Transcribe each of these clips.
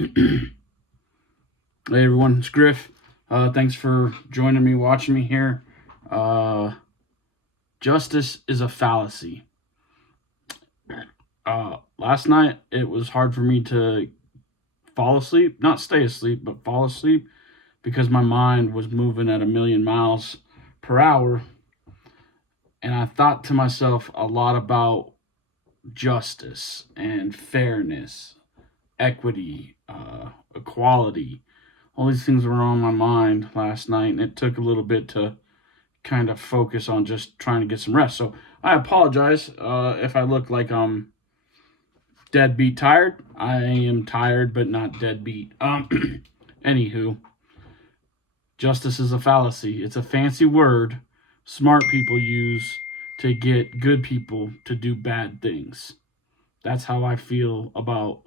Hey everyone, it's Griff. Thanks for joining me, watching me here. Justice is a fallacy. Last night it was hard for me to fall asleep, not stay asleep, but fall asleep because my mind was moving at a million miles per hour. And I thought to myself a lot about justice and fairness, equity, equality. All these things were on my mind last night, and it took a little bit to kind of focus on just trying to get some rest. So I apologize if I look like I'm deadbeat tired. I am tired, but not deadbeat. Anywho, justice is a fallacy. It's a fancy word smart people use to get good people to do bad things. That's how I feel about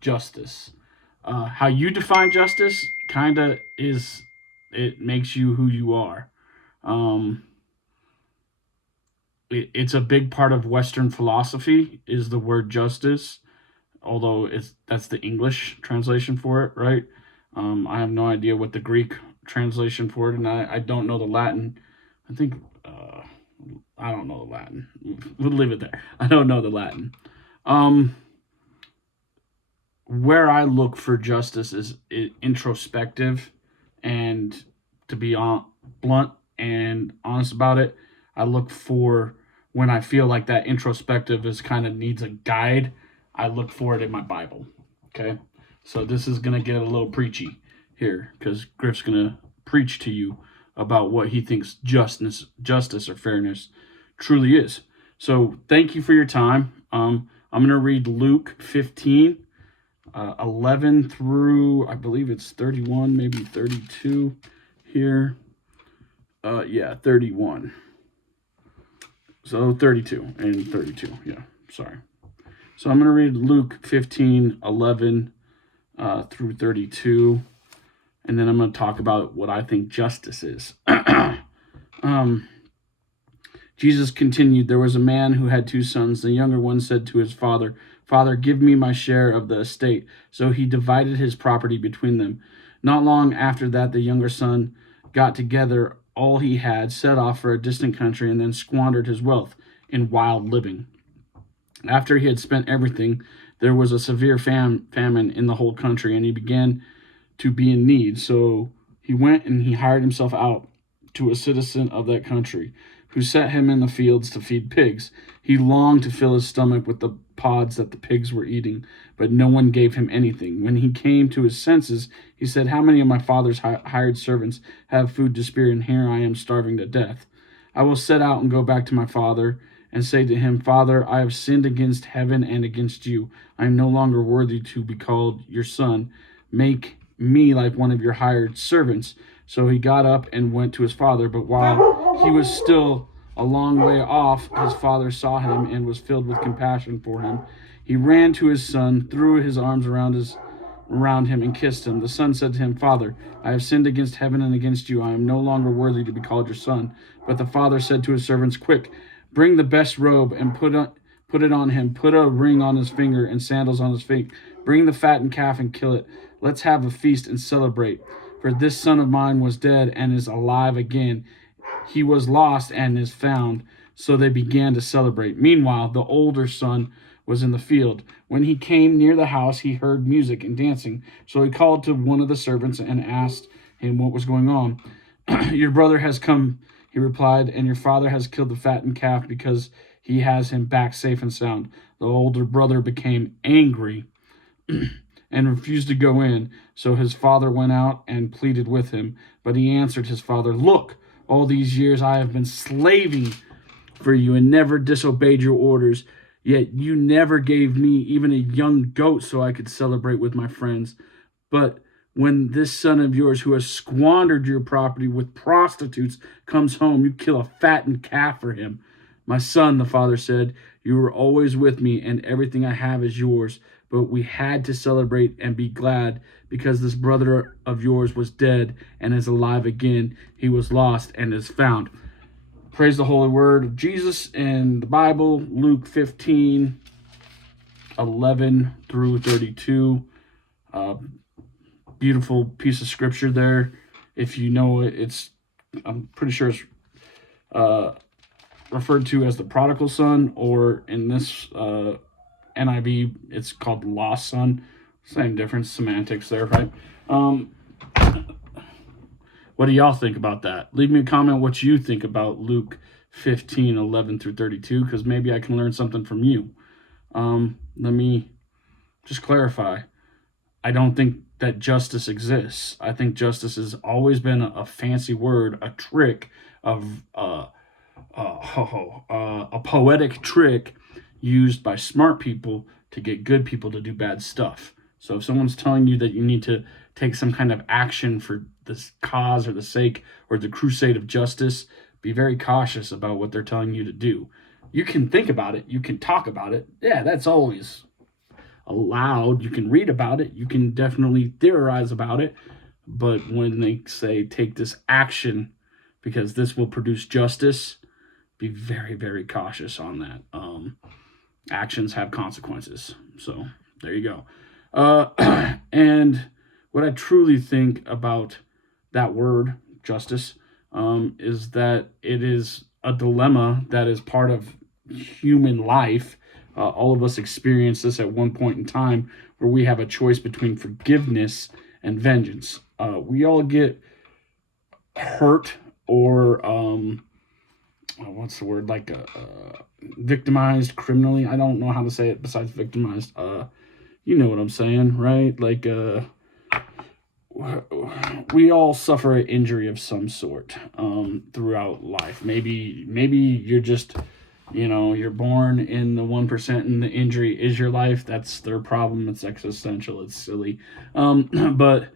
justice. How you define justice kind of is, it makes you who you are. Um, it's a big part of Western philosophy is the word justice, although that's the English translation for it, right? I have no idea what the Greek translation for it, and I don't know the Latin. I think I don't know the Latin. We'll leave it there. I don't know the Latin. Um, where I look for justice is introspective, and to be blunt and honest about it, I look for when I feel like that introspective is kind of needs a guide. I look for it in my Bible. Okay, so this is gonna get a little preachy here because Griff's gonna preach to you about what he thinks justice or fairness truly is. So thank you for your time. I'm gonna read Luke 15 11 through, I believe it's 31, maybe 32 here. Yeah, 31. So 32 and 32. Yeah, sorry. So I'm going to read Luke 15, 11 through 32. And then I'm going to talk about what I think justice is. Jesus continued, there was a man who had two sons. The younger one said to his father, Father, give me my share of the estate. So he divided his property between them. Not long after that, the younger son got together all he had, set off for a distant country, and then squandered his wealth in wild living. After he had spent everything, there was a severe famine in the whole country, and he began to be in need. So he went and he hired himself out to a citizen of that country, who set him in the fields to feed pigs. He longed to fill his stomach with the pods that the pigs were eating, but no one gave him anything. When he came to his senses, he said, How many of my father's hired servants have food to spare, and here I am starving to death? I will set out and go back to my father and say to him, Father, I have sinned against heaven and against you. I am no longer worthy to be called your son. Make me like one of your hired servants. So he got up and went to his father, but while he was still a long way off, his father saw him and was filled with compassion for him. He ran to his son, threw his arms around him, and kissed him. The son said to him, Father, I have sinned against heaven and against you. I am no longer worthy to be called your son. But the father said to his servants, Quick, bring the best robe and put it on him. Put a ring on his finger and sandals on his feet. Bring the fattened calf and kill it. Let's have a feast and celebrate. For this son of mine was dead and is alive again. He was lost and is found. So they began to celebrate. Meanwhile, the older son was in the field. When he came near the house, he heard music and dancing. So he called to one of the servants and asked him what was going on. Your brother has come, he replied, and your father has killed the fattened calf because he has him back safe and sound. The older brother became angry and refused to go in. So his father went out and pleaded with him. But he answered his father, Look, all these years I have been slaving for you and never disobeyed your orders. Yet you never gave me even a young goat so I could celebrate with my friends. But when this son of yours who has squandered your property with prostitutes comes home, you kill a fattened calf for him. My son, the father said, you were always with me and everything I have is yours. But we had to celebrate and be glad because this brother of yours was dead and is alive again. He was lost and is found. Praise the holy word of Jesus in the Bible, Luke 15, 11 through 32. Beautiful piece of scripture there. If you know it, I'm pretty sure it's referred to as the prodigal son, or in this NIV, it's called the lost son. Same difference, semantics there, right? What do y'all think about that? Leave me a comment what you think about Luke 15:11-32, because maybe I can learn something from you. Let me just clarify. I don't think that justice exists. I think justice has always been a fancy word, a trick of a poetic trick used by smart people to get good people to do bad stuff. So if someone's telling you that you need to take some kind of action for this cause or the sake or the crusade of justice, be very cautious about what they're telling you to do. You can think about it, you can talk about it. Yeah, that's always allowed. You can read about it, you can definitely theorize about it. But when they say take this action because this will produce justice, be very, very cautious on that. Actions have consequences. So there you go. And what I truly think about that word, justice, is that it is a dilemma that is part of human life. All of us experience this at one point in time where we have a choice between forgiveness and vengeance. We all get hurt or what's the word, like victimized criminally. I don't know how to say it besides victimized. You know what I'm saying, right? Like we all suffer an injury of some sort throughout life. Maybe you're just, you're born in the 1% and the injury is your life. That's their problem. It's existential. It's silly. But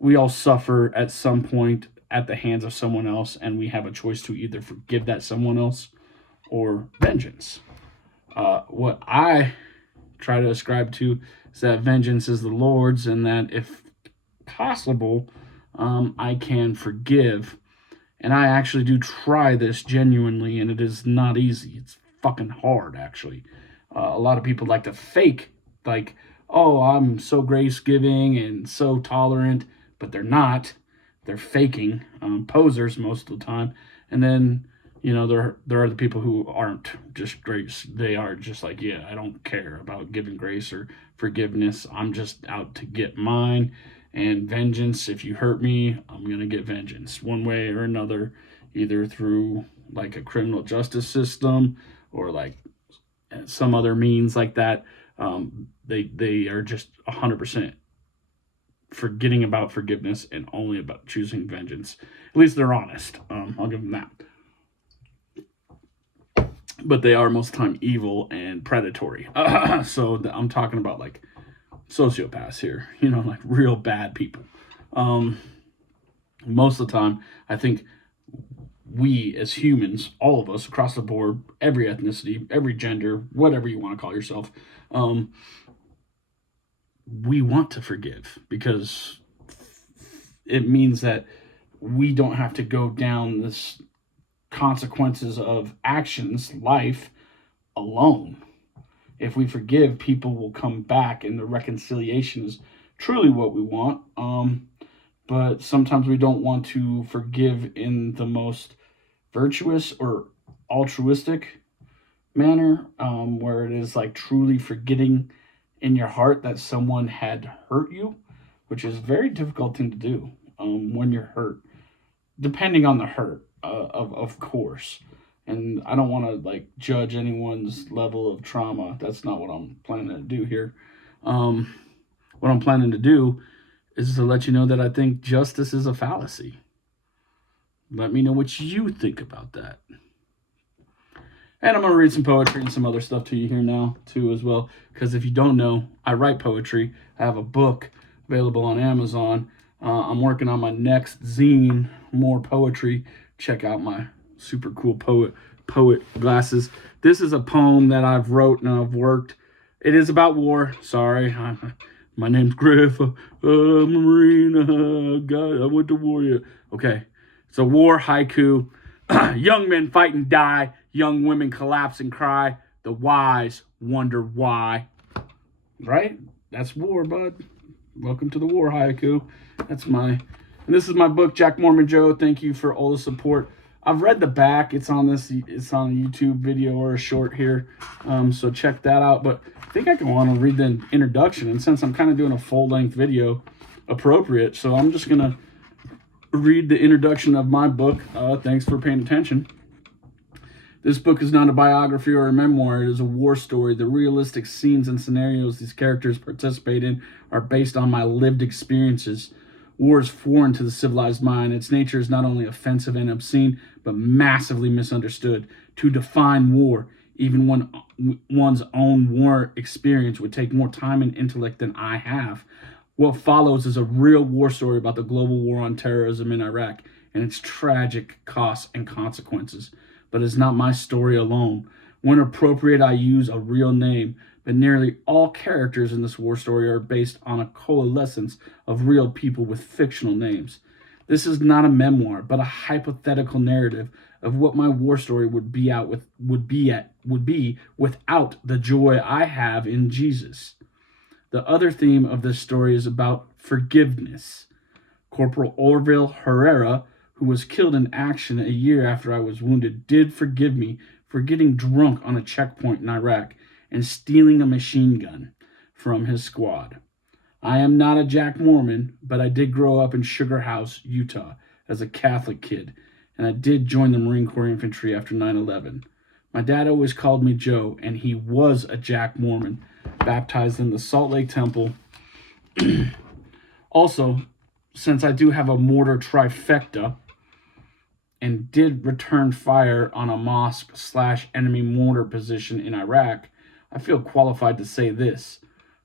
we all suffer at some point at the hands of someone else, and we have a choice to either forgive that someone else or vengeance. What I try to ascribe to is that vengeance is the Lord's, and that if possible, I can forgive. And I actually do try this genuinely, and it is not easy. It's fucking hard, actually. A lot of people like to fake, like, oh, I'm so grace giving and so tolerant, but they're not. They're faking, posers most of the time. And then, there are the people who aren't just grace. They are just like, yeah, I don't care about giving grace or forgiveness. I'm just out to get mine. And vengeance, if you hurt me, I'm going to get vengeance one way or another, either through like a criminal justice system or like some other means like that. They are just 100% forgetting about forgiveness and only about choosing vengeance. At least they're honest. I'll give them that. But they are most of the time evil and predatory. So I'm talking about like sociopaths here, like real bad people. Most of the time, I think we as humans, all of us across the board, every ethnicity, every gender, whatever you want to call yourself, we want to forgive because it means that we don't have to go down this consequences of actions, life, alone. If we forgive, people will come back, and the reconciliation is truly what we want. But sometimes we don't want to forgive in the most virtuous or altruistic manner, where it is like truly forgetting in your heart that someone had hurt you, which is a very difficult thing to do when you're hurt, depending on the hurt, of course. And I don't want to like judge anyone's level of trauma. That's not what I'm planning to do here. What I'm planning to do is to let you know that I think justice is a fallacy. Let me know what you think about that. And I'm going to read some poetry and some other stuff to you here now, too, as well. Because if you don't know, I write poetry. I have a book available on Amazon. I'm working on my next zine, more poetry. Check out my super cool poet glasses. This is a poem that I've wrote and I've worked. It is about war. Sorry. My name's Griff. I'm a Marine. God, I went to war. Yeah. Okay. It's a war haiku. Young men fight and die. Young women collapse and cry. The wise wonder why. Right? That's war, bud. welcome to the war, haiku. And this is my book, Jack Mormon Joe. Thank you for all the support. I've read the back. It's on a YouTube video or a short here. So check that out. But I think I can want to read the introduction. And since I'm kind of doing a full-length video, appropriate. So I'm just going to read the introduction of my book. Thanks for paying attention. This book is not a biography or a memoir. It is a war story. The realistic scenes and scenarios these characters participate in are based on my lived experiences. War is foreign to the civilized mind. Its nature is not only offensive and obscene, but massively misunderstood. To define war, even one's own war experience, would take more time and intellect than I have. What follows is a real war story about the global war on terrorism in Iraq and its tragic costs and consequences. But it's not my story alone. When appropriate, I use a real name, but nearly all characters in this war story are based on a coalescence of real people with fictional names. This is not a memoir, but a hypothetical narrative of what my war story would be without the joy I have in Jesus. The other theme of this story is about forgiveness. Corporal Orville Herrera, who was killed in action a year after I was wounded, did forgive me for getting drunk on a checkpoint in Iraq and stealing a machine gun from his squad. I am not a Jack Mormon, but I did grow up in Sugar House, Utah, as a Catholic kid, and I did join the Marine Corps Infantry after 9/11. My dad always called me Joe, and he was a Jack Mormon, baptized in the Salt Lake Temple. Also, since I do have a mortar trifecta, and did return fire on a mosque/enemy mortar position in Iraq, I feel qualified to say this.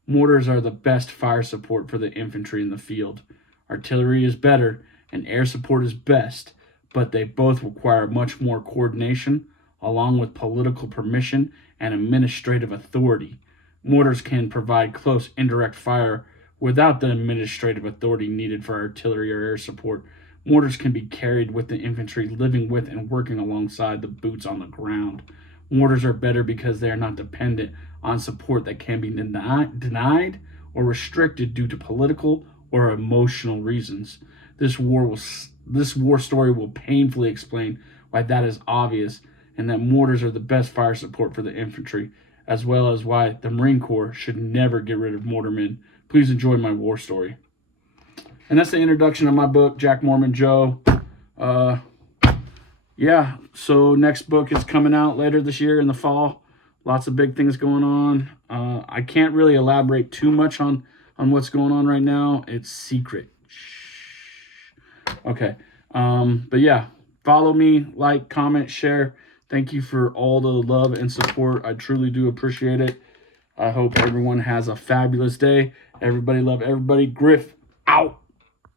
Mortars are the best fire support for the infantry in the field. Artillery is better, and air support is best, but they both require much more coordination, along with political permission and administrative authority. Mortars can provide close indirect fire without the administrative authority needed for artillery or air support. Mortars can be carried with the infantry, living with and working alongside the boots on the ground. Mortars are better because they are not dependent on support that can be denied or restricted due to political or emotional reasons. This war story will painfully explain why that is obvious and that mortars are the best fire support for the infantry, as well as why the Marine Corps should never get rid of mortarmen. Please enjoy my war story. And that's the introduction of my book, Jack Mormon Joe. So next book is coming out later this year in the fall. Lots of big things going on. I can't really elaborate too much on what's going on right now. It's secret. Okay. But yeah, follow me, like, comment, share. Thank you for all the love and support. I truly do appreciate it. I hope everyone has a fabulous day. Everybody love everybody. Griff.